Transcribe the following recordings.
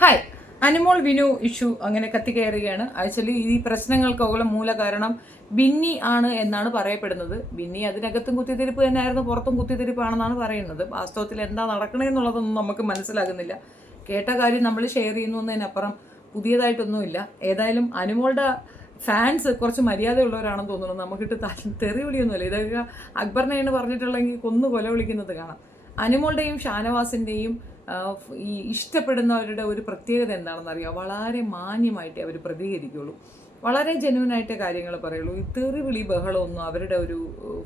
Hi Animol Vinu issue അങ്ങനെ കത്തിക്കയറുകയാണ് actually ഈ പ്രശ്നങ്ങൾക്കൊക്കെ മൂല കാരണം ബിന്നി ആണ് എന്നാണ് പറയപ്പെടുന്നത്. ബിന്നി അതിനകത്തും കുത്തിത്തിരിപ്പ് തന്നെയായിരുന്നു പുറത്തും കുത്തിത്തിരിപ്പാണെന്നാണ് പറയുന്നത്. വാസ്തവത്തിൽ എന്താ നടക്കണമെന്നുള്ളതൊന്നും നമുക്ക് മനസ്സിലാകുന്നില്ല. കേട്ട കാര്യം നമ്മൾ ഷെയർ ചെയ്യുന്നു എന്നതിനപ്പുറം പുതിയതായിട്ടൊന്നുമില്ല. ഏതായാലും അനിമോളുടെ ഫാൻസ് കുറച്ച് മര്യാദയുള്ളവരാണെന്ന് തോന്നുന്നു. നമുക്കിട്ട് തെറി വിളിയൊന്നുമില്ല ഇതൊക്കെ അക്ബറിനെയാണ് പറഞ്ഞിട്ടുള്ളെങ്കിൽ കൊന്നു കൊല വിളിക്കുന്നത് കാണാം. അനിമോളുടെയും ഷാനവാസിന്റെയും ഈ ഇഷ്ടപ്പെടുന്നവരുടെ ഒരു പ്രത്യേകത എന്താണെന്നറിയോ വളരെ മാന്യമായിട്ട് അവർ പ്രതികരിക്കുള്ളൂ. വളരെ ജനുവനായിട്ട് കാര്യങ്ങൾ പറയുള്ളൂ. ഈ തെറി വിളി ബഹളമൊന്നും അവരുടെ ഒരു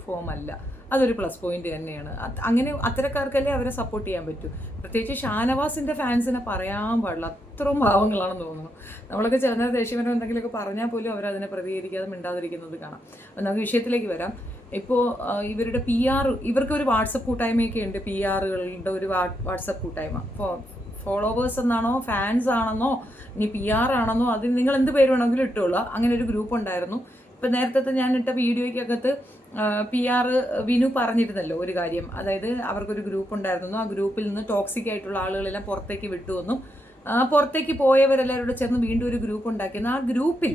ഫോം അല്ല. അതൊരു പ്ലസ് പോയിന്റ് തന്നെയാണ്. അങ്ങനെ അത്തരക്കാർക്കല്ലേ അവരെ സപ്പോർട്ട് ചെയ്യാൻ പറ്റൂ? പ്രത്യേകിച്ച് ഷാനവാസിന്റെ ഫാൻസിനെ പറയാൻ പാടില്ല. അത്രയും ഭാവങ്ങളാണെന്ന് തോന്നുന്നു. നമ്മളൊക്കെ ചില ദേഷ്യപരം എന്തെങ്കിലുമൊക്കെ പറഞ്ഞാൽ പോലും അവരതിനെ പ്രതികരിക്കാതെ മിണ്ടാതിരിക്കുന്നത് കാണാം. നമുക്ക് വിഷയത്തിലേക്ക് വരാം. ഇപ്പോൾ ഇവരുടെ പി ആർ ഇവർക്ക് ഒരു വാട്സപ്പ് കൂട്ടായ്മയൊക്കെ ഉണ്ട് പി ആറുകളുടെ ഒരു വാട്സപ്പ് കൂട്ടായ്മ. ഫോളോവേഴ്സ് എന്നാണോ ഫാൻസ് ആണെന്നോ ഇനി പി ആർ ആണെന്നോ അതിൽ നിങ്ങൾ എന്ത് പേര് വേണമെങ്കിലും ഇട്ടോളൂ അങ്ങനെ ഒരു ഗ്രൂപ്പ് ഉണ്ടായിരുന്നു. ഇപ്പം നേരത്തെ ഞാൻ ഇട്ട വീഡിയോയ്ക്കകത്ത് പി ആർ വിനു പറഞ്ഞിരുന്നല്ലോ ഒരു കാര്യം. അതായത് അവർക്കൊരു ഗ്രൂപ്പ് ഉണ്ടായിരുന്നു. ആ ഗ്രൂപ്പിൽ നിന്ന് ടോക്സിക് ആയിട്ടുള്ള ആളുകളെല്ലാം പുറത്തേക്ക് വിട്ടുവെന്നും പുറത്തേക്ക് പോയവരെല്ലാവരും ചേർന്ന് വീണ്ടും ഒരു ഗ്രൂപ്പ് ഉണ്ടാക്കിയെന്ന് ആ ഗ്രൂപ്പിൽ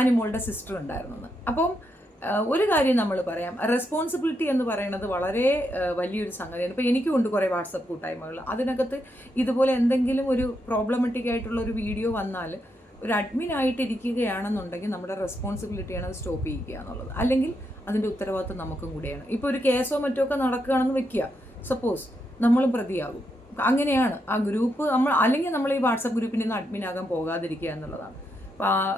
അനിമോളുടെ സിസ്റ്റർ ഉണ്ടായിരുന്നു അപ്പം ഒരു കാര്യം നമ്മൾ പറയാം. റെസ്പോൺസിബിലിറ്റി എന്ന് പറയുന്നത് വളരെ വലിയൊരു സംഗതിയാണ്. ഇപ്പോൾ എനിക്കും ഉണ്ട് കുറേ വാട്സപ്പ് കൂട്ടായ്മകൾ അതിനകത്ത് ഇതുപോലെ എന്തെങ്കിലും ഒരു പ്രോബ്ലമറ്റിക് ആയിട്ടുള്ള ഒരു വീഡിയോ വന്നാൽ ഒരു അഡ്മിൻ ആയിട്ട് ഇരിക്കുകയാണെന്നുണ്ടെങ്കിൽ നമ്മുടെ റെസ്പോൺസിബിലിറ്റിയാണ് അത് സ്റ്റോപ്പ് ചെയ്യുക എന്നുള്ളത്. അല്ലെങ്കിൽ അതിന്റെ ഉത്തരവാദിത്വം നമുക്കും കൂടിയാണ്. ഇപ്പോൾ ഒരു കേസോ മറ്റോ ഒക്കെ നടക്കുകയാണെന്ന് വെക്കുക. സപ്പോസ് നമ്മളും പ്രതിയാകും. അങ്ങനെയാണ്. ആ ഗ്രൂപ്പ് നമ്മൾ അല്ലെങ്കിൽ നമ്മൾ ഈ വാട്സപ്പ് ഗ്രൂപ്പിൽ നിന്ന് അഡ്മിൻ ആകാൻ പോകാതിരിക്കുക എന്നുള്ളതാണ്.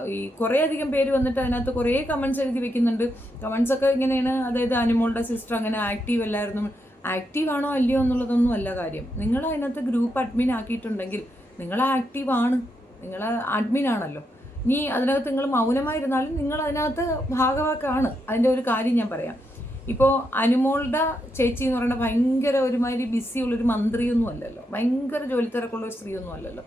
ഈ കുറേ അധികം പേര് വന്നിട്ട് അതിനകത്ത് കുറേ കമൻസ് എഴുതി വെക്കുന്നുണ്ട്. കമൻസ് ഒക്കെ ഇങ്ങനെയാണ് അതായത് അനുമോളുടെ സിസ്റ്റർ അങ്ങനെ ആക്റ്റീവ് അല്ലായിരുന്നു. ആക്റ്റീവ് ആണോ അല്ലയോ എന്നുള്ളതൊന്നും അല്ല കാര്യം. നിങ്ങൾ അതിനകത്ത് ഗ്രൂപ്പ് അഡ്മിൻ ആക്കിയിട്ടുണ്ടെങ്കിൽ നിങ്ങൾ ആക്റ്റീവ് ആണ്. നിങ്ങൾ അഡ്മിൻ ആണല്ലോ. ഇനി അതിനകത്ത് നിങ്ങൾ മൗനമായിരുന്നാലും നിങ്ങൾ അതിനകത്ത് ഭാഗവാക്കാണ്. അതിന്റെ ഒരു കാര്യം ഞാൻ പറയാം. ഇപ്പോൾ അനുമോളുടെ ചേച്ചി എന്ന് പറയുന്നത് ഭയങ്കര ഒരുമാതിരി ബിസിയുള്ളൊരു മന്ത്രിയൊന്നും അല്ലല്ലോ. ഭയങ്കര ജോലി തിരക്കുള്ള ഒരു സ്ത്രീയൊന്നും അല്ലല്ലോ.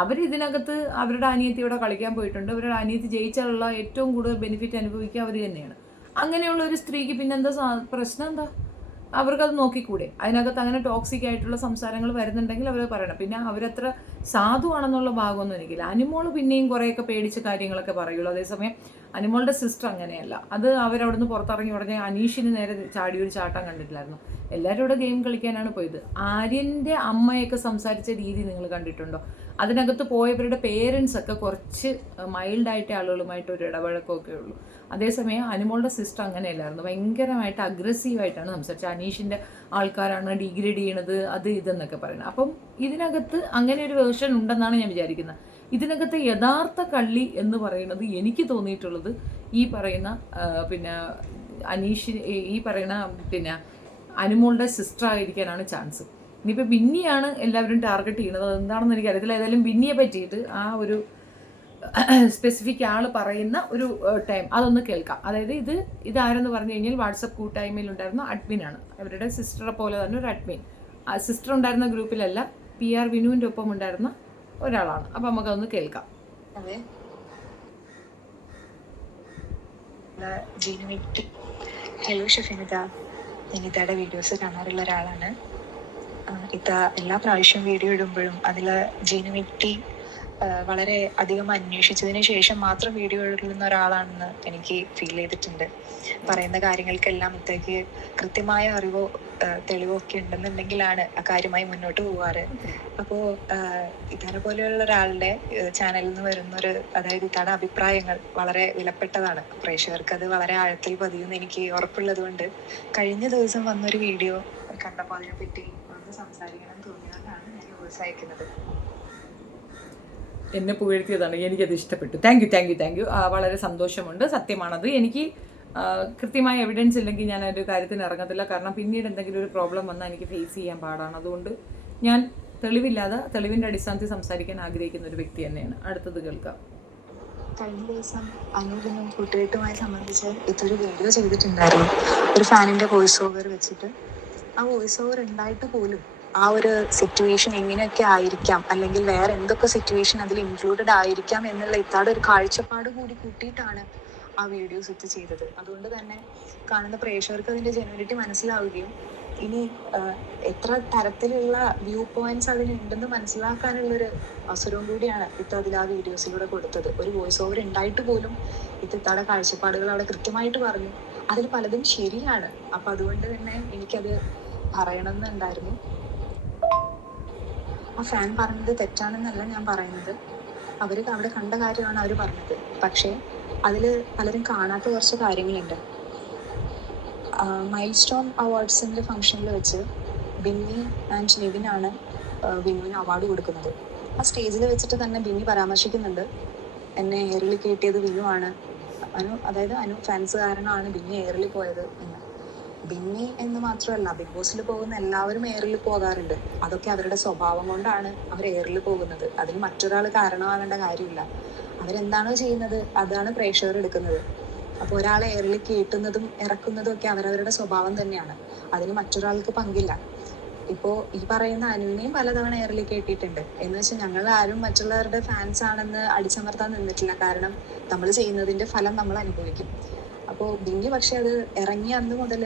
അവർ ഇതിനകത്ത് അവരുടെ അനിയത്തിയോടെ കളിക്കാൻ പോയിട്ടുണ്ട്. അവരുടെ അനിയത്തി ജയിച്ചാലുള്ള ഏറ്റവും കൂടുതൽ ബെനിഫിറ്റ് അനുഭവിക്കുക അവർ തന്നെയാണ്. അങ്ങനെയുള്ള ഒരു സ്ത്രീക്ക് പിന്നെ എന്താ പ്രശ്നം എന്താ? അവർക്കത് നോക്കിക്കൂടെ? അതിനകത്ത് അങ്ങനെ ടോക്സിക് ആയിട്ടുള്ള സംസാരങ്ങൾ വരുന്നുണ്ടെങ്കിൽ അവർ പറയണം. പിന്നെ അവരത്ര സാധുവാണെന്നുള്ള ഭാഗമൊന്നും എനിക്കില്ല. അനുമോൾ പിന്നെയും കുറേയൊക്കെ പേടിച്ച് കാര്യങ്ങളൊക്കെ പറയുള്ളൂ. അതേസമയം അനിമോളുടെ സിസ്റ്റർ അങ്ങനെയല്ല. അത് അവരവിടുന്ന് പുറത്തിറങ്ങി ഉടനെ അനീഷിന് നേരെ ചാടി ഒരു ചാട്ടം കണ്ടിട്ടില്ലായിരുന്നു. എല്ലാവരും ഇവിടെ ഗെയിം കളിക്കാനാണ് പോയത്. ആര്യന്റെ അമ്മയൊക്കെ സംസാരിച്ച രീതി നിങ്ങൾ കണ്ടിട്ടുണ്ടോ? അതിനകത്ത് പോയവരുടെ പേരൻസ് ഒക്കെ കുറച്ച് മൈൽഡായിട്ട് ആളുകളുമായിട്ട് ഒരു ഇടപഴക്കമൊക്കെ ഉള്ളൂ. അതേസമയം അനുമോളുടെ സിസ്റ്റർ അങ്ങനെയല്ലായിരുന്നു. ഭയങ്കരമായിട്ട് അഗ്രസീവായിട്ടാണ് സംസാരിച്ചത്. അനീഷിന്റെ ആൾക്കാരാണ് ഡിഗ്രേഡ് ചെയ്യണത് അത് ഇതെന്നൊക്കെ പറയുന്നത്. അപ്പം ഇതിനകത്ത് അങ്ങനെ ഒരു വേർഷൻ ഉണ്ടെന്നാണ് ഞാൻ വിചാരിക്കുന്നത്. ഇതിനകത്ത് യഥാർത്ഥ കള്ളി എന്ന് പറയുന്നത് എനിക്ക് തോന്നിയിട്ടുള്ളത് ഈ പറയുന്ന പിന്നെ അനീഷ് ഈ- പറയുന്ന പിന്നെ അനുമോളുടെ സിസ്റ്റർ ആയിരിക്കാനാണ് ചാൻസ് ഇനിയിപ്പോൾ ബിന്നിയാണ് എല്ലാവരും ടാർഗറ്റ് ചെയ്യുന്നത്. അതെന്താണെന്ന് എനിക്കറിയത്തില്ല. ഏതായാലും ബിന്നിയെ പറ്റിയിട്ട് ആ ഒരു സ്പെസിഫിക് ആൾ പറയുന്ന ഒരു ടൈം അതൊന്ന് കേൾക്കാം. അതായത് ഇത് ഇതാരെന്ന് പറഞ്ഞു കഴിഞ്ഞാൽ വാട്സപ്പ് കൂട്ടായ്മയിൽ ഉണ്ടായിരുന്ന അഡ്മിനാണ്. അവരുടെ സിസ്റ്ററെ പോലെ തന്നെ ഒരു അഡ്മിൻ ആ സിസ്റ്റർ ഉണ്ടായിരുന്ന ഗ്രൂപ്പിലല്ല പി ആർ വിനുവിന്റെ ഒപ്പം ഉണ്ടായിരുന്ന ഒരാളാണ്. അപ്പം നമുക്കതൊന്ന് കേൾക്കാം. അതെ. ജീനുവിറ്റ് ഹലോ ഷഫിനിത നിനിതയുടെ വീഡിയോസ് കാണാറുള്ള ഒരാളാണ്. ഇത എല്ലാ പ്രാവശ്യം വീഡിയോ ഇടുമ്പോഴും അതിൽ ജീനുവിറ്റി വളരെ അധികം അന്വേഷിച്ചതിന് ശേഷം മാത്രം വീഡിയോ ഇടുന്ന ഒരാളാണെന്ന് എനിക്ക് ഫീൽ ചെയ്തിട്ടുണ്ട്. പറയുന്ന കാര്യങ്ങൾക്കെല്ലാം ഇത്തേക്ക് കൃത്യമായ അറിവോ തെളിവോ ഒക്കെ ഉണ്ടെന്നുണ്ടെങ്കിലാണ് ആ കാര്യമായി മുന്നോട്ട് പോവാറ്. അപ്പോ ഇതാരെ പോലെയുള്ള ഒരാളുടെ ചാനലിൽ നിന്ന് വരുന്ന ഒരു അതായത് ഇതാണ് അഭിപ്രായങ്ങൾ വളരെ വിലപ്പെട്ടതാണ്. പ്രേക്ഷകർക്ക് അത് വളരെ ആഴത്തിൽ പതിയുമെന്ന് എനിക്ക് ഉറപ്പുള്ളത് കൊണ്ട് കഴിഞ്ഞ ദിവസം വന്നൊരു വീഡിയോ കണ്ടപ്പോൾ അതിനെ പറ്റി ഒന്ന് സംസാരിക്കണം തോന്നിയതുകൊണ്ടാണ് ഞാൻ അയക്കുന്നത്. എന്നെ പുകഴ്ത്തിയതാണ്. എനിക്കത് ഇഷ്ടപ്പെട്ടു. Thank you thank you thank you വളരെ സന്തോഷമുണ്ട്. സത്യമാണത്. എനിക്ക് കൃത്യമായ എവിഡൻസ് ഇല്ലെങ്കിൽ ഞാൻ ഒരു കാര്യത്തിന് ഇറങ്ങത്തില്ല. കാരണം പിന്നീട് എന്തെങ്കിലും ഒരു പ്രോബ്ലം വന്നാൽ എനിക്ക് ഫേസ് ചെയ്യാൻ പാടാണ്. അതുകൊണ്ട് ഞാൻ തെളിവില്ലാതെ തെളിവിന്റെ അടിസ്ഥാനത്തിൽ സംസാരിക്കാൻ ആഗ്രഹിക്കുന്ന ഒരു വ്യക്തി തന്നെയാണ്. അടുത്തത് കേൾക്കാം. കഴിഞ്ഞ ദിവസം അനൂപിനും കൂട്ടുകെട്ടുമായി സംബന്ധിച്ച് ഇതൊരു വീഡിയോ ചെയ്തിട്ടുണ്ടായിരുന്നു. ഒരു ഫാനിന്റെ വോയിസ് ഓവർ വെച്ചിട്ട്. ആ വോയിസ് ഓവർ ഉണ്ടായിട്ട് പോലും ആ ഒരു സിറ്റുവേഷൻ എങ്ങനെയൊക്കെ ആയിരിക്കാം. അല്ലെങ്കിൽ വേറെ എന്തൊക്കെ സിറ്റുവേഷൻ അതിൽ ഇൻക്ലൂഡഡ് ആയിരിക്കാം എന്നുള്ള ഇത്താടെ ഒരു കാഴ്ചപ്പാട് കൂടി കൂട്ടിയിട്ടാണ് ആ വീഡിയോസ് ഇത് ചെയ്തത്. അതുകൊണ്ട് തന്നെ കാണുന്ന പ്രേക്ഷകർക്ക് അതിന്റെ ജെനുവിനിറ്റി മനസ്സിലാവുകയും ഇനി എത്ര തരത്തിലുള്ള വ്യൂ പോയിന്റ്സ് അതിനുണ്ടെന്ന് മനസ്സിലാക്കാനുള്ളൊരു അവസരവും കൂടിയാണ് ഇത്ത അതിൽ ആ വീഡിയോസിലൂടെ കൊടുത്തത്. ഒരു വോയിസ് ഓവർ ഉണ്ടായിട്ട് പോലും ഇത് ഇത്തയുടെ കാഴ്ചപ്പാടുകൾ അവിടെ കൃത്യമായിട്ട് പറഞ്ഞു. അതിൽ പലതും ശരിയാണ്. അപ്പൊ അതുകൊണ്ട് തന്നെ എനിക്കത് പറയണം എന്നുണ്ടായിരുന്നു ആ ഫാൻ പറഞ്ഞത് തെറ്റാണെന്നല്ല ഞാൻ പറയുന്നത്. അവർ അവിടെ കണ്ട കാര്യമാണ് അവർ പറഞ്ഞത്. പക്ഷേ അതിൽ പലരും കാണാത്ത കുറച്ച് കാര്യങ്ങളുണ്ട്. മൈൽ സ്റ്റോൺ അവാർഡ്സിന്റെ ഫംഗ്ഷനിൽ വെച്ച് ബിന്നി ആൻഡ് നിവിനാണ് ബിന്നുവിന് അവാർഡ് കൊടുക്കുന്നത്. ആ സ്റ്റേജിൽ വെച്ചിട്ട് തന്നെ ബിന്നി പരാമർശിക്കുന്നുണ്ട്. എന്നെ എയറിൽ കയറ്റിയത് ആണ്. അനു അതായത് അനു ഫാൻസ് കാരണമാണ് ബിന്നി എയറിൽ പോയത് ബിന്നി എന്ന് മാത്രമല്ല ബിഗ് ബോസിൽ പോകുന്ന എല്ലാവരും എയറിൽ പോകാറുണ്ട്. അതൊക്കെ അവരുടെ സ്വഭാവം കൊണ്ടാണ് അവർ എയറിൽ പോകുന്നത്. അതിന് മറ്റൊരാൾ കാരണമാകേണ്ട കാര്യമില്ല. അവരെന്താണോ ചെയ്യുന്നത് അതാണ് പ്രേക്ഷകർ എടുക്കുന്നത്. അപ്പോൾ ഒരാളെ എയറിൽ കയറ്റുന്നതും ഇറക്കുന്നതും ഒക്കെ അവരവരുടെ സ്വഭാവം തന്നെയാണ്. അതിന് മറ്റൊരാൾക്ക് പങ്കില്ല. ഇപ്പോ ഈ പറയുന്ന അനുവിനെയും പലതവണ എയറിൽ കേട്ടിട്ടുണ്ട്. എന്ന് വെച്ചാൽ ഞങ്ങൾ ആരും മറ്റുള്ളവരുടെ ഫാൻസ് ആണെന്ന് അടിച്ചമർത്താൻ നിന്നിട്ടില്ല. കാരണം നമ്മൾ ചെയ്യുന്നതിന്റെ ഫലം നമ്മൾ അനുഭവിക്കും. അപ്പോൾ ബിന്നി പക്ഷെ അത് ഇറങ്ങിയ അന്ന് മുതൽ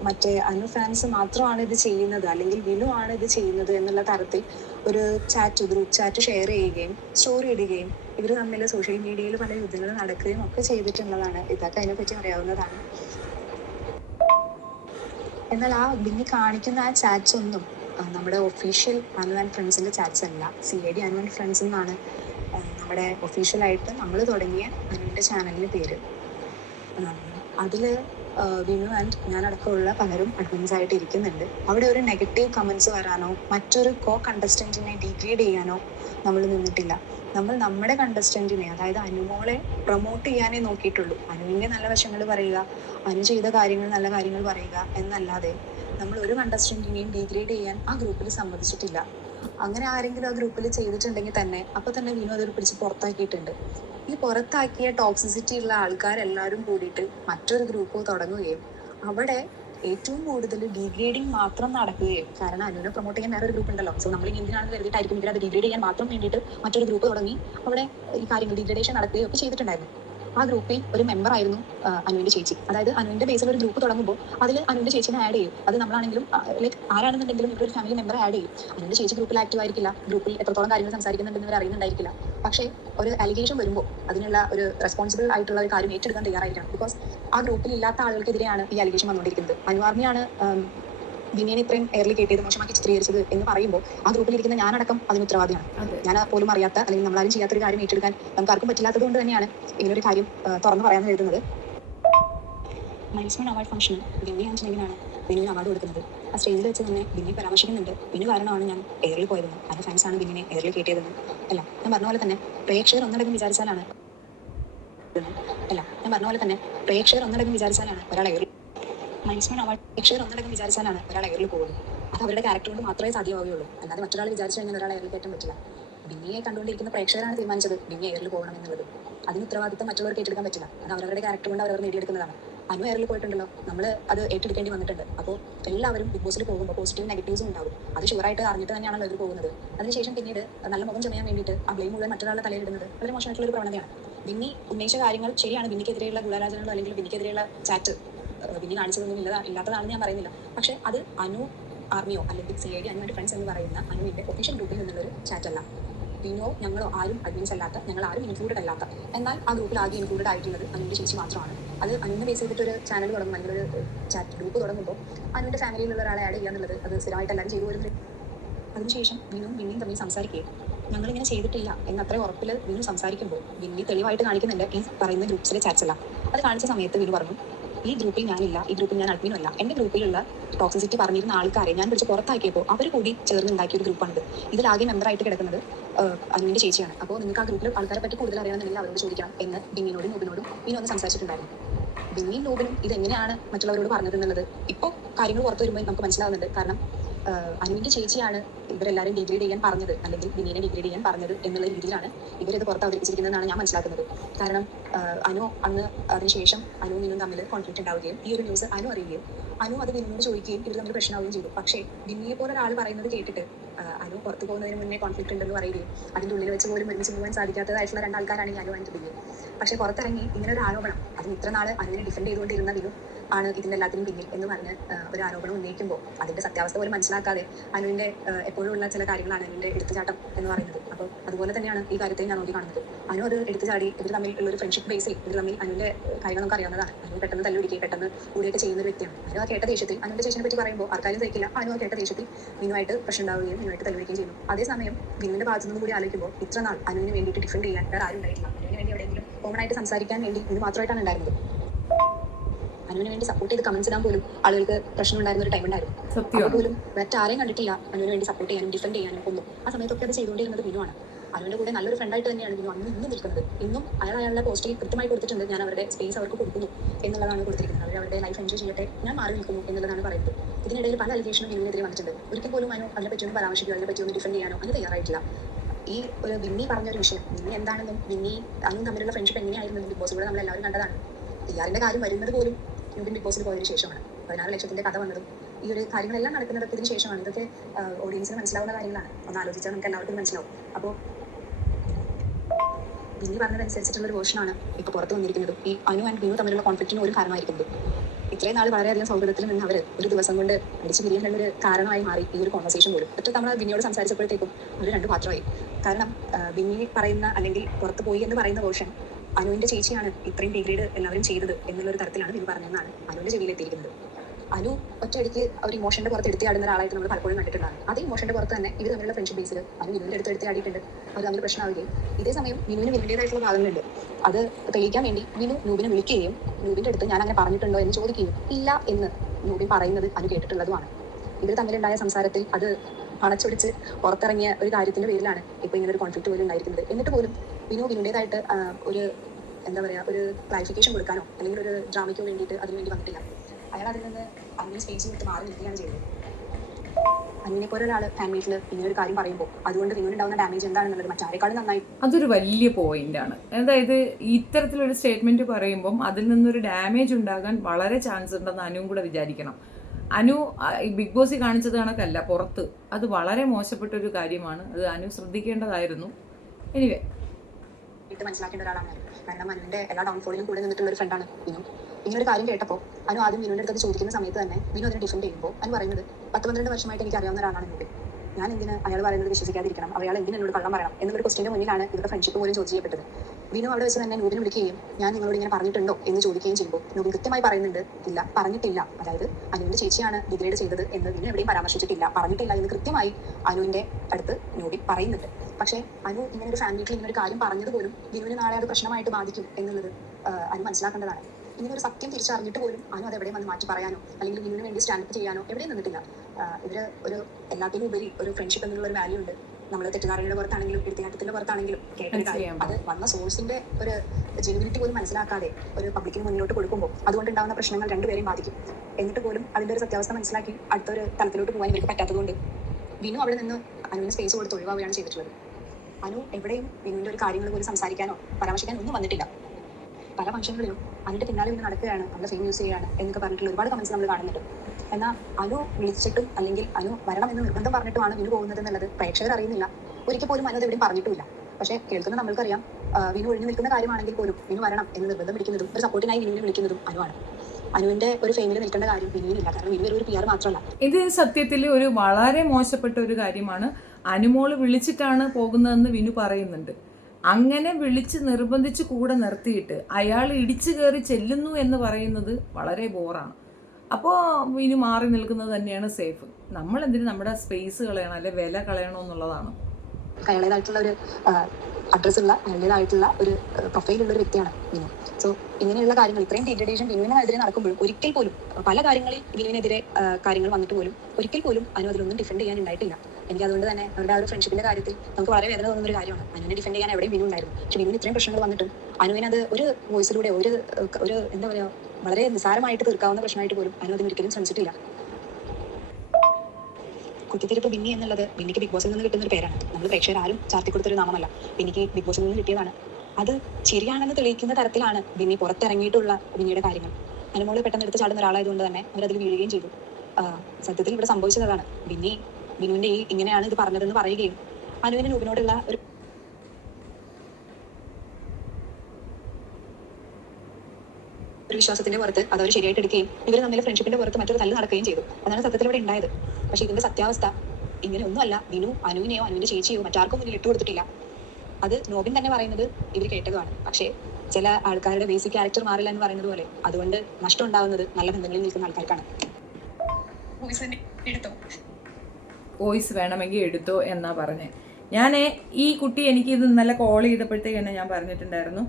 മറ്റേ അനു ഫാൻസ് മാത്രമാണ് ഇത് ചെയ്യുന്നത്. അല്ലെങ്കിൽ വിനു ആണ് ഇത് ചെയ്യുന്നത് എന്നുള്ള തരത്തിൽ ഒരു ചാറ്റ് ഗ്രൂപ്പ് ചാറ്റ് ഷെയർ ചെയ്യുകയും സ്റ്റോറി ഇടുകയും ഇവർ തമ്മിൽ സോഷ്യൽ മീഡിയയിൽ പല യുദ്ധങ്ങൾ നടക്കുകയും ഒക്കെ ചെയ്തിട്ടുള്ളതാണ്. ഇതൊക്കെ അതിനെപ്പറ്റി അറിയാവുന്നതാണ്. എന്നാൽ ആ ബിന്നി കാണിക്കുന്ന ആ ചാറ്റ്സ് ഒന്നും നമ്മുടെ ഒഫീഷ്യൽ അനു ആൻഡ് ഫ്രണ്ട്സിന്റെ ചാറ്റ്സ് അല്ല. C I D Anu and friends എന്നാണ് നമ്മുടെ ഒഫീഷ്യലായിട്ട് നമ്മൾ തുടങ്ങിയ അനുവിന്റെ ചാനലിന് പേര്. അതിൽ വിനു ആൻഡ് ഞാനടക്കമുള്ള പലരും അഡ്മിൻസ് ആയിട്ട് ഇരിക്കുന്നുണ്ട്. അവിടെ ഒരു നെഗറ്റീവ് കമൻസ് വരാനോ മറ്റൊരു കോ കണ്ടസ്റ്റന്റിനെ ഡിഗ്രേഡ് ചെയ്യാനോ നമ്മൾ നിന്നിട്ടില്ല. നമ്മൾ നമ്മുടെ കണ്ടസ്റ്റന്റിനെ അതായത് അനുമോളെ പ്രൊമോട്ട് ചെയ്യാനേ നോക്കിയിട്ടുള്ളൂ. അനുവിന്റെ നല്ല വശങ്ങൾ പറയുക അനു ചെയ്ത കാര്യങ്ങൾ നല്ല കാര്യങ്ങൾ പറയുക എന്നല്ലാതെ നമ്മൾ ഒരു കണ്ടസ്റ്റന്റിനെയും ഡിഗ്രേഡ് ചെയ്യാൻ ആ ഗ്രൂപ്പിൽ സമ്മതിച്ചിട്ടില്ല. അങ്ങനെ ആരെങ്കിലും ആ ഗ്രൂപ്പിൽ ചെയ്തിട്ടുണ്ടെങ്കിൽ തന്നെ അപ്പൊ തന്നെ വിനു അതൊരു പിടിച്ച് പുറത്താക്കിയിട്ടുണ്ട്. ഈ പുറത്താക്കിയ ടോക്സിസിറ്റി ഉള്ള ആൾക്കാരെല്ലാവരും കൂടിയിട്ട് മറ്റൊരു ഗ്രൂപ്പ് തുടങ്ങുകയും അവിടെ ഏറ്റവും കൂടുതൽ ഡീഗ്രേഡിങ് മാത്രം നടക്കുകയും കാരണം അനുവിനെ പ്രൊമോട്ട് ചെയ്യാൻ വേറെ ഒരു ഗ്രൂപ്പ് ഉണ്ടല്ലോ. സോ നമ്മൾ എന്തിനാണെന്ന് കരുതിയിട്ടായിരിക്കും ഇവർ അത് ഡീഗ്രേഡ് ചെയ്യാൻ മാത്രം വേണ്ടിയിട്ട് മറ്റൊരു ഗ്രൂപ്പ് തുടങ്ങി അവിടെ ഈ കാര്യങ്ങൾ ഡീഗ്രേഡേഷൻ നടക്കുകയും ഒക്കെ ചെയ്തിട്ടുണ്ടായിരുന്നു. ആ ഗ്രൂപ്പിൽ ഒരു മെമ്പർ ആയിരുന്നു അനുവിന്റെ ചേച്ചി. അതായത് അനുവിന്റെ ബേസിൽ ഒരു ഗ്രൂപ്പ് തുടങ്ങുമ്പോൾ അതിൽ അനുവിന്റെ ചേച്ചിനെ ആഡ് ചെയ്യും. അത് നമ്മളാണെങ്കിലും ലൈക്ക് ആരാണെന്നുണ്ടെങ്കിലും ഇവിടെ ഒരു ഫാമിലി മെമ്പർ ആഡ് ചെയ്യും. അനുവിന്റെ ചേച്ചി ഗ്രൂപ്പിൽ ആക്റ്റീവ് ആയിരിക്കില്ല ഗ്രൂപ്പിൽ എത്രത്തോളം കാര്യങ്ങൾ സംസാരിക്കുന്നുണ്ടെന്ന് അവർ അറിയുന്നുണ്ടായിരിക്കില്ല. പക്ഷേ ഒരു അലിഗേഷൻ വരുമ്പോൾ അതിനുള്ള ഒരു റെസ്പോൺസിബിൾ ആയിട്ടുള്ള ഒരു കാര്യം ഏറ്റെടുക്കാൻ തയ്യാറായിരിക്കണം. ബിക്കോസ് ആ ഗ്രൂപ്പിൽ ഇല്ലാത്ത ആളുകൾക്കെതിരെയാണ് ഈ അലിഗേഷൻ വന്നുകൊണ്ടിരിക്കുന്നത്. മനുവാർമിയാണ് വിനയനെ ഇത്രയും എയർലി കേട്ടിയത് മോശമാക്കി ചിത്രീകരിച്ചത് എന്ന് പറയുമ്പോൾ ആ ഗ്രൂപ്പിലിരിക്കുന്ന ഞാനടക്കം അതിന് ഉത്തരവാദിയാണ്. അതെ. ഞാൻ പോലും അറിയാത്ത അല്ലെങ്കിൽ നമ്മളാരും ചെയ്യാത്തൊരു കാര്യം ഏറ്റെടുക്കാൻ നമുക്ക് ആർക്കും പറ്റില്ലാത്തത് കൊണ്ട് തന്നെയാണ് ഇങ്ങനൊരു കാര്യം തുറന്ന് പറയാൻ എഴുതുന്നത് മൈസ്മൺ അവാർഡ് ഫംഗ്ഷനിൽ ഗംഗി ആന്റണിവിനാണ് വിനുവിന് അവാർഡ് കൊടുക്കുന്നത്. ആ സ്റ്റേജിൽ വെച്ച് തന്നെ ബിന്നി പരാമർശിക്കുന്നുണ്ട്. പിന്നെ കാരണമാണ് ഞാൻ എയറിൽ പോയതെന്നും അതിന്റെ ഫാൻസാണ് ബിന്നിനെ എയറിൽ കയറ്റിയതെന്ന് അല്ല ഞാൻ പറഞ്ഞ പോലെ തന്നെ പ്രേക്ഷകർ ഒന്നടങ്കം വിചാരിച്ചാലാണ്. അല്ല ഞാൻ പറഞ്ഞ പോലെ തന്നെ പ്രേക്ഷകർ ഒന്നടങ്കം വിചാരിച്ചാലാണ് ഒരാൾ എയറിൽ മൈൽസ്റ്റോൺ അവൾ പ്രേക്ഷകർ ഒന്നടങ്കം വിചാരിച്ചാലാണ് ഒരാൾ എയറിൽ പോകുന്നത് അത് അവരുടെ ക്യാരക്ടർ കൊണ്ട് മാത്രമേ സാധ്യമാവുകയുള്ളൂ. അല്ലാതെ മറ്റൊരാൾ വിചാരിച്ചു കഴിഞ്ഞാൽ ഒരാൾ എയറിൽ കയറ്റാൻ പറ്റില്ല. ബിന്നിയെ കണ്ടുകൊണ്ടിരിക്കുന്ന പ്രേക്ഷകരാണ് തീരുമാനിച്ചത് ബിന്നി എയറിൽ പോകണം എന്നുള്ളത് അതിന് ഉത്തരവാദിത്തം മറ്റുള്ളവർക്ക് ഏറ്റെടുക്കാൻ പറ്റില്ല. അത് അവരവരുടെ ക്യാരക്ടർ കൊണ്ട് അവരവർ നേടിയെടുക്കുന്നതാണ്. അനു എയറിൽ പോയിട്ടുണ്ടല്ലോ. നമ്മൾ അത് ഏറ്റെടുക്കേണ്ടി വന്നിട്ടുണ്ട്. അപ്പോൾ എല്ലാവരും ബിഗ് ബോസിൽ പോകുമ്പോൾ പോസിറ്റീവ് നെഗറ്റീവ്സും ഉണ്ടാവും. അത് ഷുവറായിട്ട് അറിഞ്ഞിട്ട് തന്നെയാണല്ലോ അവർ പോകുന്നത്. അതിനുശേഷം പിന്നീട് നല്ല മുഖം ചെയ്യാൻ വേണ്ടിയിട്ട് ആ ബ്ലെയിം മുഴുവൻ മറ്റൊരാളുടെ തലയിലിടുന്നത് വളരെ മോശമായിട്ടുള്ള ഒരു പ്രവണതയാണ്. ബിന്നി ഉന്നയിച്ച കാര്യങ്ങൾ ശരിയാണ്. ബിന്നിക്കെതിരെയുള്ള ഗൂഢാലോചനകളോ അല്ലെങ്കിൽ ബിന്നിക്കെതിരെയുള്ള ചാറ്റ് ബിന്നി കാണിച്ചതൊന്നും ഇല്ല ഇല്ലാത്തതാണെന്ന് ഞാൻ പറയുന്നില്ല. പക്ഷേ അത് അനു ആർമിയോ അല്ലെങ്കിൽ സി ഐ ഡി അനുമായിട്ട് ഫ്രണ്ട്സ് എന്ന് പറയുന്ന അനുവിന്റെ ഒഫീഷ്യൽ ഗ്രൂപ്പിൽ നിന്നുള്ളൊരു ചാറ്റ് ബിനോ ഞങ്ങളോ ആരും അഡ്മിൻസ് അല്ലാത്ത ഞങ്ങൾ ആരും ഇൻക്ലൂഡഡ് അല്ലാത്ത. എന്നാൽ ആ ഗ്രൂപ്പിൽ ആകെ ഇൻക്ലൂഡഡ് ആയിട്ടുള്ളത് അനുവിന്റെ ചേച്ചി മാത്രമാണ്. അത് അനുവിനെ ബേസ് ചെയ്തിട്ട് ഒരു ചാനൽ തുടങ്ങും. അല്ലെങ്കിൽ ഒരു ചാറ്റ് ഗ്രൂപ്പ് തുടങ്ങുമ്പോൾ അനുവിന്റെ ഫാമിലിയിലുള്ള ഒരാളെ ആഡ് ചെയ്യാന്നുള്ളത് അത് സ്ഥിരമായിട്ട് എല്ലാവരും ചെയ്തു വരുന്നത്. അതിനുശേഷം വിനും വിന്നിയും തമ്മിൽ സംസാരിക്കുകയും ഞങ്ങളിങ്ങനെ ചെയ്തിട്ടില്ല എന്നത്ര ഉറപ്പിൽ വിനു സംസാരിക്കുമ്പോൾ വിന്നി തെളിവായിട്ട് കാണിക്കുന്നുണ്ട് ഈ പറയുന്ന ഗ്രൂപ്പ്സിലെ ചാറ്റ്സ് അല്ല അത് കാണിച്ച സമയത്ത് വിനു പറഞ്ഞു ഈ ഗ്രൂപ്പിൽ ഞാനില്ല ഈ ഗ്രൂപ്പിൽ ഞാൻ അഡ്മിനും അല്ല. എന്റെ ഗ്രൂപ്പിലുള്ള ടോക്സിസിറ്റി പറഞ്ഞിരുന്ന ആൾക്കാരെ ഞാൻ വിളിച്ച് പുറത്താക്കിയപ്പോൾ അവർ കൂടി ചേർന്ന് ഉണ്ടാക്കിയ ഒരു ഗ്രൂപ്പാണിത്. ഇതിലാകെ മെമ്പറായിട്ട് കിടക്കുന്നത് അതിന്റെ ചേച്ചിയാണ്. അപ്പോൾ നിങ്ങൾക്ക് ആ ഗ്രൂപ്പിൽ ആൾക്കാരെ പറ്റി കൂടുതൽ അറിയണമെന്നുണ്ടെങ്കിൽ അവരോട് ചോദിക്കാം എന്ന് ബിന്നിനോടും നൂബിനോടും ഇനി ഒന്ന് സംസാരിച്ചിട്ടുണ്ടായിരുന്നു. ബിന്നിയും നൂബിനും ഇതെങ്ങനെയാണ് മറ്റുള്ളവരോട് പറഞ്ഞിട്ടുള്ളത്? ഇപ്പോൾ കാര്യങ്ങൾ പുറത്തു വരുമ്പോൾ നമുക്ക് മനസ്സിലാവുന്നുണ്ട്. കാരണം അനുവിന്റെ ചേച്ചിയാണ് ഇവരെല്ലാവരും ഡിഗ്രേഡ് ചെയ്യാൻ പറഞ്ഞത്. അല്ലെങ്കിൽ ബിന്നിനെ ഡിഗ്രേഡ് ചെയ്യാൻ പറഞ്ഞത് എന്നുള്ള രീതിയിലാണ് ഇവരിത് പുറത്ത് അവതരിപ്പിച്ചിരിക്കുന്നതെന്നാണ് ഞാൻ മനസ്സിലാക്കുന്നത്. കാരണം അനു അന്ന് അതിനുശേഷം അനു നിന്നും തമ്മിൽ കോൺഫ്ലിക്റ്റ് ഉണ്ടാവുകയും ഈ ഒരു ന്യൂസ് അനു അറിയുകയും അനു അത് ബിന്നിനോട് ചോദിക്കുകയും ഇവർ തമ്മിൽ പ്രശ്നമാവുകയും ചെയ്തു. പക്ഷേ ബിന്നിയെ പോലെ ഒരാൾ പറയുന്നത് കേട്ടിട്ട് അനു പുറത്തു പോകുന്നതിന് മുന്നേ കോൺഫ്ലിക്റ്റ് ഉണ്ടെന്ന് പറയുകയും അതിന്റെ ഉള്ളിൽ വെച്ച് പോലും ഒരുമിച്ച് പോകാൻ സാധിക്കാത്തതായിട്ടുള്ള രണ്ടാൾക്കാരാണ് ഈ അനു അനു പക്ഷേ പുറത്തിറങ്ങി ഇങ്ങനെ ഒരു ആരോപണം. അതിന് ഇത്ര നാൾ അനുവിനെ ഡിഫെൻഡ് ചെയ്തുകൊണ്ടിരുന്ന ആണ് ഇതിന്റെ എല്ലാത്തിനും പിന്നിൽ എന്ന് പറഞ്ഞ് ഒരു ആരോപണം ഉന്നയിക്കുമ്പോൾ അതിന്റെ സത്യാവസ്ഥ പോലും മനസ്സിലാക്കാതെ അനുവിന്റെ ആ, എപ്പോഴും ഉള്ള ചില കാര്യങ്ങളാണ് അനുവിന്റെ എടുത്തുചാട്ടം എന്ന് പറയുന്നത്. അപ്പോൾ അതുപോലെ തന്നെയാണ് ഈ കാര്യത്തെ ഞാൻ നോക്കി കാണുന്നത് അനു അത് എടുത്തുചാടി ഇവർ തമ്മിൽ ഉള്ള ഒരു ഫ്രണ്ട്ഷിപ്പ് ബേസിൽ ഇവർ തമ്മിൽ അനുവിന്റെ കാര്യങ്ങൾ നമുക്ക് അറിയാവുന്നതാണ്. അനു പെട്ടെന്ന് തല്ലുപിടിക്കുകയും പെട്ടെന്ന് കൂടിയൊക്കെ ചെയ്യുന്ന ഒരു വ്യക്തിയാണ്. അനു ആ കേട്ട ദേഷ്യത്തിൽ അനുവിന്റെ ചേച്ചിനെ പറ്റി പറയുമ്പോൾ ആർക്കാരും സഹിക്കില്ല. അനു ആ കേട്ട ദേഷ്യത്തിൽ വിനുവായിട്ട് പ്രശ്നം ഉണ്ടാവുകയും വിനുവായിട്ട് തല്ലുപിടിക്കുകയും ചെയ്യുന്നു. അതേസമയം വിനുവിന്റെ ഭാഗത്തു നിന്നും കൂടി ആലോചിക്കുമ്പോൾ ഇത്ര നാൾ അനുവിന് വേണ്ടിയിട്ട് ഡിഫെൻഡ് ചെയ്യാൻ വേറെ ആരും ഉണ്ടായിട്ടില്ല. അനുവിന് വേണ്ടി എവിടെയെങ്കിലും കോമൺ ആയിട്ട് സംസാരിക്കാൻ വേണ്ടി ഇത് മാത്രമായിട്ടാണ് ഉണ്ടായിരുന്നത്. അനുവിന് വേണ്ടി സപ്പോർട്ട് ചെയ്ത് കമന്റ്സ് ഇടാൻ പോലും ആളുകൾക്ക് പ്രശ്നം ഉണ്ടായിരുന്ന ഒരു ടൈം ഉണ്ടായിരുന്നു. അപ്പോൾ പോലും മറ്റാരെയും കണ്ടിട്ടില്ല അനുവിന് വേണ്ടി സപ്പോർട്ട് ചെയ്യാനും ഡിഫെൻഡ് ചെയ്യാനും ഒന്നും. ആ സമയത്തൊക്കെ അത് ചെയ്തുകൊണ്ടിരുന്നത് വിനുവാണ് അനുവിന്റെ കൂടെ നല്ലൊരു ഫ്രണ്ടായിട്ട് തന്നെയാണ് വിനു അന്ന് ഇന്നും നിൽക്കുന്നത്. ഇന്നും അയാൾ അയാളുടെ പോസ്റ്റിൽ കൃത്യമായി കൊടുത്തിട്ടുണ്ട്. ഞാൻ അവരുടെ സ്പേസ് അവർക്ക് കൊടുക്കുന്നു എന്നുള്ളതാണ് കൊടുത്തിരിക്കുന്നത്. അവർ അവരുടെ ലൈഫ് എൻജോയ് ചെയ്യട്ടെ ഞാൻ മാറി നിൽക്കുന്നു എന്നുള്ളതാണ് പറയുന്നത്. ഇതിനിടയിൽ പല അലിഗേഷനും വിനുവിനെതിരെ വന്നിട്ടുണ്ട്. ഒരിക്കൽ പോലും അനു അതിനെപ്പറ്റി ഒന്ന് അതിനെ പറ്റി ഒന്ന് ഡിഫെൻഡ് ചെയ്യാനോ അങ്ങനെ തയ്യാറായിട്ടില്ല. ഈ ഒരു വിന്നി പറഞ്ഞൊരു വിഷയം വിന്നി എന്താണെന്നും വിന്നി അന്നും തമ്മിലുള്ള ഫ്രണ്ട്ഷിപ്പ് എങ്ങനെയായിരുന്നു ബിഗ് കൂടെ നമ്മൾ എല്ലാവരും കണ്ടതാണ് ടിആറിന്റെ കാര്യം വരുന്നത് പോലും യൂബിൻ ബിഗ് ബോസിൽ പോയതിനു ശേഷമാണ്. പതിനാറ് ലക്ഷത്തിന്റെ കഥ വന്നതും ഈ ഒരു കാര്യങ്ങളെല്ലാം നടക്കുന്നതൊക്കെ ഇതിന് ശേഷമാണ്. ഇതൊക്കെ ഓഡിയൻസിന് മനസ്സിലാവുന്ന കാര്യങ്ങളാണ്. ഒന്ന് ആലോചിച്ചാൽ നമുക്ക് എല്ലാവർക്കും മനസ്സിലാവും. അപ്പോൾ ബിന്നി പറഞ്ഞതനുസരിച്ചിട്ടുള്ള ഒരു വേർഷനാണ് ഇപ്പൊ പുറത്ത് വന്നിരിക്കുന്നത്. ഈ അനു ആൻഡ് ബിനു തമ്മിലുള്ള കോൺഫ്ലിക്റ്റിന് ഒരു കാരണമായിരിക്കുന്നത് ഇത്രയും നാൾ വളരെയധികം സൗഹൃദത്തിൽ നിന്ന് അവർ ഒരു ദിവസം കൊണ്ട് അടിച്ചു പിരിയാനുള്ള ഒരു കാരണമായി മാറി ഈ ഒരു കോൺവെർസേഷൻ പോലും. ഒറ്റ നമ്മൾ ബിന്നിയോട് സംസാരിച്ചപ്പോഴത്തേക്കും അവർ രണ്ട് പാത്രമായി കാരണം ബിന്നി പറയുന്ന അല്ലെങ്കിൽ പുറത്ത് പോയി എന്ന് പറയുന്ന വേർഷൻ അനുവിന്റെ ചേച്ചിയാണ് ഇത്രയും ഡിഗ്രീഡ് എല്ലാവരും ചെയ്തത് എന്നുള്ള ഒരു തരത്തിലാണ് ബിനു പറഞ്ഞതെന്നാണ് അനുവിന്റെ ചെവിയിലെത്തിയിരിക്കുന്നത് അനു ഒറ്റയടിക്ക് ഒരു ഇമോഷന്റെ പുറത്ത് എടുത്തിയാടുന്ന ഒരാളായിട്ട് നമ്മൾ പലപ്പോഴും കണ്ടിട്ടുള്ളതാണ് അതേ ഇമോഷന്റെ പുറത്ത് തന്നെ ഇവർ തമ്മിലുള്ള ഫ്രണ്ട്ഷിപ്പ് ബേസിൽ അനു വിനുവിന്റെ അടുത്ത് എടുത്തിയാടിയിട്ടുണ്ട് അവർ തമ്മിൽ പ്രശ്നമാവുകയും ഇതേ സമയം മിനുവിന് വിനുവിന്റെതായിട്ടുള്ള ഭാഗങ്ങളുണ്ട്. അത് തെളിയിക്കാൻ വേണ്ടി മിനു നൂബിനെ വിളിക്കുകയും നൂബിന്റെ അടുത്ത് ഞാൻ അങ്ങനെ പറഞ്ഞിട്ടുണ്ടോ എന്ന് ചോദിക്കുകയും ഇല്ല എന്ന് നൂബിൻ പറയുന്നത് അനു കേട്ടിട്ടുള്ളതുമാണ്. ഇവർ തമ്മിലുണ്ടായ സംസാരത്തിൽ അത് പണച്ചൊടിച്ച് പുറത്തിറങ്ങിയ ഒരു കാര്യത്തിന്റെ പേരിലാണ് ഇപ്പൊ ഇങ്ങനെ ഒരു കോൺഫ്ലിക്ട് പോലും ഉണ്ടായിരിക്കുന്നത്. എന്നിട്ട് പോലും വിനു വിനുടേതായിട്ട് ഒരു എന്താ പറയാ ഒരു ക്ലാരിഫിക്കേഷൻ കൊടുക്കാനോ അല്ലെങ്കിൽ ഒരു ഡ്രാമയ്ക്കോ വേണ്ടിയിട്ട് അതിന് വേണ്ടി വന്നിട്ടില്ല. അയാൾ അതിൽ നിന്ന് അങ്ങനെ സ്പേസ് കൊടുത്ത് മാറി നിൽക്കുകയാണ് ചെയ്തത്. ഫാമിലിയിൽ ഇങ്ങനെ ഒരു കാര്യം പറയുമ്പോൾ അതുകൊണ്ട് വിനുവിനുണ്ടാവുന്ന ഡാമേജ് എന്താണെന്നുള്ളത് മറ്റാരെക്കാളും നന്നായി. അതൊരു വലിയ പോയിന്റ് ആണ്. അതായത് ഇത്തരത്തിലൊരു സ്റ്റേറ്റ്മെന്റ് പറയുമ്പോൾ അതിൽ നിന്നൊരു ഡാമേജ് ഉണ്ടാകാൻ വളരെ ചാൻസ് ഉണ്ടെന്ന് അനുവും കൂടെ വിചാരിക്കണം. അനു ബിഗ് ബോസിൽ കാണിച്ചത് കണക്കല്ല പുറത്ത്. അത് വളരെ മോശപ്പെട്ട ഒരു കാര്യമാണ്. അത് അനു ശ്രദ്ധിക്കേണ്ടതായിരുന്നു. എനിവേ ഇട്ട് മനസ്സിലാക്കേണ്ട ഒരാളാണ് ഞാൻ. കാരണം അനുവിന്റെ എല്ലാ ഡൗൺഫോളിലും കൂടെ നിന്നിട്ടുള്ള ഒരു ഫ്രണ്ടാണ് വിനു. ഇങ്ങനെ ഒരു കാര്യം കേട്ടപ്പോൾ അനു ആദ്യം വിനുവിന്റെ അടുത്ത് ചോദിക്കുന്ന സമയത്ത് തന്നെ വിനു അതിനെ ഡിഫെൻഡ് ചെയ്യുമ്പോൾ അനു പറയുന്നത് പത്ത് പന്ത്രണ്ട് വർഷമായിട്ട് എനിക്ക് അറിയാവുന്ന ഒരാളാണ് എന്നോട്. ഞാൻ എന്തിന് അയാൾ പറയുന്നത് വിശ്വസിക്കാതിരിക്കണം? അയാൾ എന്തിനു എന്നോട് കള്ളം പറയണം? എന്നൊരു ക്വസ്റ്റിന്റെ മുന്നിലാണ് ഇവരുടെ ഫ്രണ്ട്ഷിപ്പ് പോലും ചോദ്യം ചെയ്യപ്പെട്ടത്. വിനു അവിടെ വെച്ച് തന്നെ നൂബിനെ വിളിക്കുകയും ഞാൻ നിങ്ങളോട് ഇങ്ങനെ പറഞ്ഞിട്ടുണ്ടോ? എന്ന് ചോദിക്കുകയും ചെയ്യുമ്പോൾ നൂബിൻ കൃത്യമായി പറയുന്നുണ്ട് ഇല്ല പറഞ്ഞിട്ടില്ല. അതായത് അനുവിന്റെ ചേച്ചിയാണ് ഡിഗ്രേഡ് ചെയ്തത് എന്ന് വിനു എവിടെയും പരാമർശിച്ചിട്ടില്ല പറഞ്ഞിട്ടില്ല എന്ന് കൃത്യമായി അനുവിന്റെ അടുത്ത് നൂബിൻ പറയുന്നുണ്ട്. പക്ഷേ അനു ഇങ്ങനെ ഒരു ഫാമിലിക്ക് ഇങ്ങനെ ഒരു കാര്യം പറഞ്ഞത് പോലും വിനുവിന് നാളെ അത് പ്രശ്നമായിട്ട് ബാധിക്കും എന്നുള്ളത് അനു മനസ്സിലാക്കേണ്ടതാണ്. ഇങ്ങനെ ഒരു സത്യം തിരിച്ചറിഞ്ഞിട്ട് പോലും അനു അത് എവിടെയും വന്ന് മാറ്റി പറയാനോ അല്ലെങ്കിൽ വിനുവിന് വേണ്ടി സ്റ്റാൻഡ് ചെയ്യാനോ എവിടെയും നിന്നിട്ടില്ല. ഇവർ ഒരു എല്ലാത്തിനും ഉപരി ഒരു ഫ്രണ്ട്ഷിപ്പ് എന്നുള്ള ഒരു വാല്യൂ ഉണ്ട്. നമ്മൾ തെറ്റിദ്ധാരണയുടെ പുറത്താണെങ്കിലും എടുത്തുകാട്ടത്തിന്റെ പുറത്താണെങ്കിലും കാര്യം. അത് വന്ന സോഴ്സിന്റെ ഒരു ജെനുവിനിറ്റി പോലും മനസ്സിലാക്കാതെ ഒരു പബ്ലിക്കിന് മുന്നോട്ട് കൊടുക്കുമ്പോൾ അതുകൊണ്ടുണ്ടാകുന്ന പ്രശ്നങ്ങൾ രണ്ടുപേരെയും ബാധിക്കും. എന്നിട്ട് പോലും അതിന്റെ ഒരു സത്യാവസ്ഥ മനസ്സിലാക്കി അടുത്തൊരു തലത്തിലോട്ട് പോകാൻ ഇവർക്ക് പറ്റാത്തതുകൊണ്ട് വിനു അവിടെ നിന്ന് അനുവിന് സ്പേസ് കൊടുത്ത് ഒഴിവാവുകയാണ് ചെയ്തിട്ടുള്ളത്. അനു എവിടെയും വിനുവിന്റെ ഒരു കാര്യങ്ങൾ പോലും സംസാരിക്കാനോ പരാമർശിക്കാനോ ഒന്നും വന്നിട്ടില്ല. പല ഫംഗ്ഷനുകളിലും അതിന്റെ പിന്നാലെ വിനു നടക്കുകയാണ് നമ്മുടെ ഫെയിം യൂസ് ചെയ്യുകയാണ് എന്നൊക്കെ പറഞ്ഞിട്ടുള്ള ഒരുപാട് കമന്റ്സ് നമ്മൾ കാണുന്നുണ്ട്. എന്നാൽ അനു വിളിച്ചിട്ടും അല്ലെങ്കിൽ അനു വരണം എന്ന് നിർബന്ധം പറഞ്ഞിട്ടുമാണ് വിനു പോകുന്നത് എന്നുള്ളത് പ്രേക്ഷകർ അറിയുന്നില്ല. ഒരിക്കൽ പോലും അനു അത് എവിടെയും പറഞ്ഞിട്ടില്ല പക്ഷേ കേൾക്കുന്ന നമ്മൾക്കറിയാം വിനു ഒഴിഞ്ഞു നിൽക്കുന്ന കാര്യമാണെങ്കിൽ പോലും വിനു വരണം എന്ന് നിർബന്ധം പിടിക്കുന്നതും ഒരു സപ്പോർട്ടിനായി വിനുവിനെ വിളിക്കുന്നതും അനുവാണ് അനുവിന്റെ ഒരു ഫെയിമിൽ നിൽക്കേണ്ട കാര്യം വിനുവിനില്ല. കാരണം വിനു ഒരു പി ആർ മാത്രമല്ല. ഇത് സത്യത്തിൽ ഒരു വളരെ മോശപ്പെട്ട ഒരു കാര്യമാണ്. അനുമോൾ വിളിച്ചിട്ടാണ് പോകുന്നതെന്ന് വിനു പറയുന്നുണ്ട്. അങ്ങനെ വിളിച്ച് നിർബന്ധിച്ച് കൂടെ നിർത്തിയിട്ട് അയാൾ ഇടിച്ചു കയറി ചെല്ലുന്നു എന്ന് പറയുന്നത് വളരെ ബോറാണ്. അപ്പോൾ വിനു മാറി നിൽക്കുന്നത് തന്നെയാണ് സേഫ്. നമ്മൾ എന്തിനു നമ്മുടെ സ്പേസ് കളയണം അല്ലെ വില കളയണോ എന്നുള്ളതാണ്. അയാളേതായിട്ടുള്ള ഒരു അഡ്രസ് ഉള്ള അയാളേതായിട്ടുള്ള ഒരു പ്രൊഫൈൽ ഉള്ള ഒരു വ്യക്തിയാണ് വിനു. സോ ഇങ്ങനെയുള്ള കാര്യങ്ങൾ ഇത്രയും ഡീഗ്രഡേഷൻ വിനുവിനെതിരെ നടക്കുമ്പോഴും ഒരിക്കൽ പോലും പല കാര്യങ്ങളിൽ വിനുവിനെതിരെ കാര്യങ്ങൾ വന്നിട്ട് പോലും ഒരിക്കൽ പോലും അനു അതിലൊന്നും ഡിഫെൻഡ് ചെയ്യാൻ ഉണ്ടായിട്ടില്ല. എനിക്ക് അതുകൊണ്ട് തന്നെ അവരുടെ ആ ഒരു ഫ്രണ്ട്ഷിപ്പിന്റെ കാര്യത്തിൽ നമുക്ക് വളരെ വേദന തോന്നുന്ന ഒരു കാര്യമാണ്. അനുവിനെ ഡിഫെൻഡ് ചെയ്യാൻ എവിടെയും വിനു ഉണ്ടായിരുന്നു. പക്ഷെ വിനുവിന് ഇത്രയും പ്രശ്നങ്ങൾ വന്നിട്ടും അനുവിന് അത് ഒരു വോയിസിലൂടെ ഒരു ഒരു എന്താ പറയുക വളരെ നിസാരമായിട്ട് തീർക്കാവുന്ന പ്രശ്നമായിട്ട് പോലും അനു അതിന് ഒരിക്കലും ശ്രമിച്ചിട്ടില്ല. കുത്തിത്തിരിപ്പ് ബിന്നി എന്നുള്ളത് ബിന്നിക്ക് ബിഗ് ബോസിൽ നിന്ന് കിട്ടുന്ന ഒരു പേരാണ്. നമ്മൾ പ്രേക്ഷകർ ആരും ചാർത്തി കൊടുത്തൊരു നാമമല്ല. ബിന്നിക്ക് ബിഗ് ബോസിൽ നിന്ന് കിട്ടിയതാണ്. അത് ശരിയാണെന്ന് തെളിയിക്കുന്ന തരത്തിലാണ് ബിന്നി പുറത്തിറങ്ങിയിട്ടുള്ള ബിന്നിയുടെ കാര്യങ്ങൾ. അനുമോൾ പെട്ടെന്ന് എടുത്ത് ചാടുന്ന ഒരാളായതുകൊണ്ട് തന്നെ അവരതിൽ വീഴുകയും ചെയ്തു. സത്യത്തിൽ ഇവിടെ സംഭവിച്ചതാണ് ബിന്നി ബിനുവിന്റെ ഈ ഇങ്ങനെയാണ് ഇത് പറഞ്ഞതെന്ന് പറയുകയും അനുവിന് നൂബിനോടുള്ള ഒരു ഒരു വിശ്വാസത്തിന്റെ പുറത്ത് അത് അവർ ശരിയായിട്ട് എടുക്കുകയും ഇവർ തമ്മിൽ ഫ്രണ്ട്ഷിപ്പിന്റെ പുറത്ത് മറ്റൊരു തല്ല് നടക്കുകയും ചെയ്തു. അതാണ് സത്യത്തിൽ ഇവിടെ ഉണ്ടായത്. പക്ഷെ ഇതിന്റെ സത്യാവസ്ഥ ഇങ്ങനെ ഒന്നുമല്ല വിനു അനുവിനെയോ അനുവിന്റെ ചേച്ചിയോ മറ്റാർക്കും മുന്നിൽ ഇട്ടു കൊടുത്തിട്ടില്ല. അത് നോബിൻ തന്നെ പറയുന്നത് ഇവർ കേട്ടതുമാണ്. പക്ഷേ ചില ആൾക്കാരുടെ ബേസിക് ക്യാരക്ടർ മാറില്ല എന്ന് പറയുന്നത് പോലെ അതുകൊണ്ട് നഷ്ടം ഉണ്ടാവുന്നത് നല്ല ബന്ധങ്ങളിൽ നിൽക്കുന്ന ആൾക്കാർക്കാണ്. വോയിസ് വേണമെങ്കിൽ എടുത്തോ എന്നാ പറഞ്ഞത് ഞാൻ ഈ കുട്ടി എനിക്ക് ഇത് നല്ല കോൾ ചെയ്തപ്പോഴത്തേക്ക് തന്നെ ഞാൻ പറഞ്ഞിട്ടുണ്ടായിരുന്നു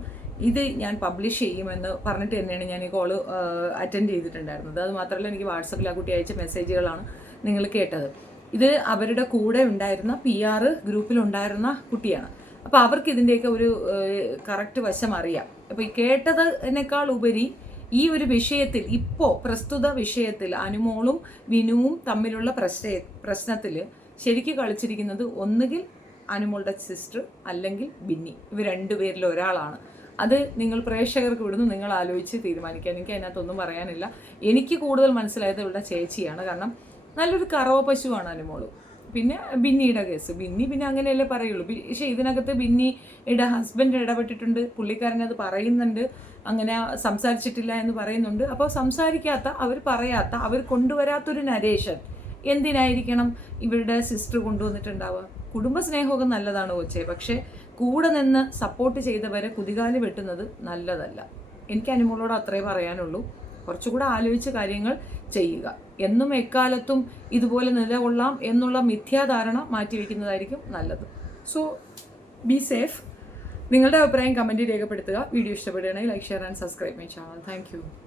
ഇത് ഞാൻ പബ്ലിഷ് ചെയ്യുമെന്ന് പറഞ്ഞിട്ട് തന്നെയാണ് ഞാൻ ഈ കോൾ അറ്റൻഡ് ചെയ്തിട്ടുണ്ടായിരുന്നത്. അത് മാത്രമല്ല എനിക്ക് വാട്സപ്പിൽ ആ കുട്ടി അയച്ച മെസ്സേജുകളാണ് നിങ്ങൾ കേട്ടത്. ഇത് അവരുടെ കൂടെ ഉണ്ടായിരുന്ന പി ആർ ഗ്രൂപ്പിലുണ്ടായിരുന്ന കുട്ടിയാണ്. അപ്പോൾ അവർക്ക് ഇതിന്റെയൊക്കെ ഒരു കറക്റ്റ് വശം അറിയാം. അപ്പോൾ ഈ കേട്ടതിനേക്കാൾ ഉപരി ഈ ഒരു വിഷയത്തിൽ ഇപ്പോൾ പ്രസ്തുത വിഷയത്തിൽ അനുമോളും വിനുവും തമ്മിലുള്ള പ്രശ്ന പ്രശ്നത്തിൽ ശരിക്ക് കളിച്ചിരിക്കുന്നത് ഒന്നുകിൽ അനുമോളുടെ സിസ്റ്റർ അല്ലെങ്കിൽ ബിന്നി. ഇവർ രണ്ടുപേരിൽ ഒരാളാണ്. അത് നിങ്ങൾ പ്രേക്ഷകർക്ക് ഇവിടുന്ന് നിങ്ങൾ ആലോചിച്ച് തീരുമാനിക്കുക. എനിക്ക് അതിനകത്തൊന്നും പറയാനില്ല. എനിക്ക് കൂടുതൽ മനസ്സിലായത് ഇവളുടെ ചേച്ചിയാണ്. കാരണം നല്ലൊരു കറവ പശുവാണ് അനുമോൾ. പിന്നെ ബിന്നിയുടെ കേസ്. ബിന്നി പിന്നെ അങ്ങനെയല്ലേ പറയുള്ളൂ. പക്ഷേ ഇതിനകത്ത് ബിന്നിയുടെ ഹസ്ബൻഡ് ഇടപെട്ടിട്ടുണ്ട്. പുള്ളിക്കാരൻ അത് പറയുന്നുണ്ട്. അങ്ങനെ സംസാരിച്ചിട്ടില്ല എന്ന് പറയുന്നുണ്ട്. അപ്പോൾ സംസാരിക്കാത്ത അവർ പറയാത്ത അവർ കൊണ്ടുവരാത്തൊരു നരേഷൻ എന്തിനായിരിക്കണം ഇവരുടെ സിസ്റ്റർ കൊണ്ടുവന്നിട്ടുണ്ടാവുക? കുടുംബസ്നേഹമൊക്കെ നല്ലതാണ് കൊച്ചേ. പക്ഷേ കൂടെ നിന്ന് സപ്പോർട്ട് ചെയ്തവരെ കുതികാൽ വെട്ടുന്നത് നല്ലതല്ല. എനിക്ക് അനുമോളോട് അത്രേ പറയാനുള്ളൂ. കുറച്ചുകൂടെ ആലോചിച്ച് കാര്യങ്ങൾ ചെയ്യുക. എന്നും എക്കാലത്തും ഇതുപോലെ നിലകൊള്ളാം എന്നുള്ള മിഥ്യാധാരണ മാറ്റിവെക്കുന്നതായിരിക്കും നല്ലത്. സോ ബി സേഫ് നിങ്ങളുടെ അഭിപ്രായം കമന്റ് രേഖപ്പെടുത്തുക. വീഡിയോ ഇഷ്ടപ്പെടുകയാണെങ്കിൽ like share and subscribe my channel thank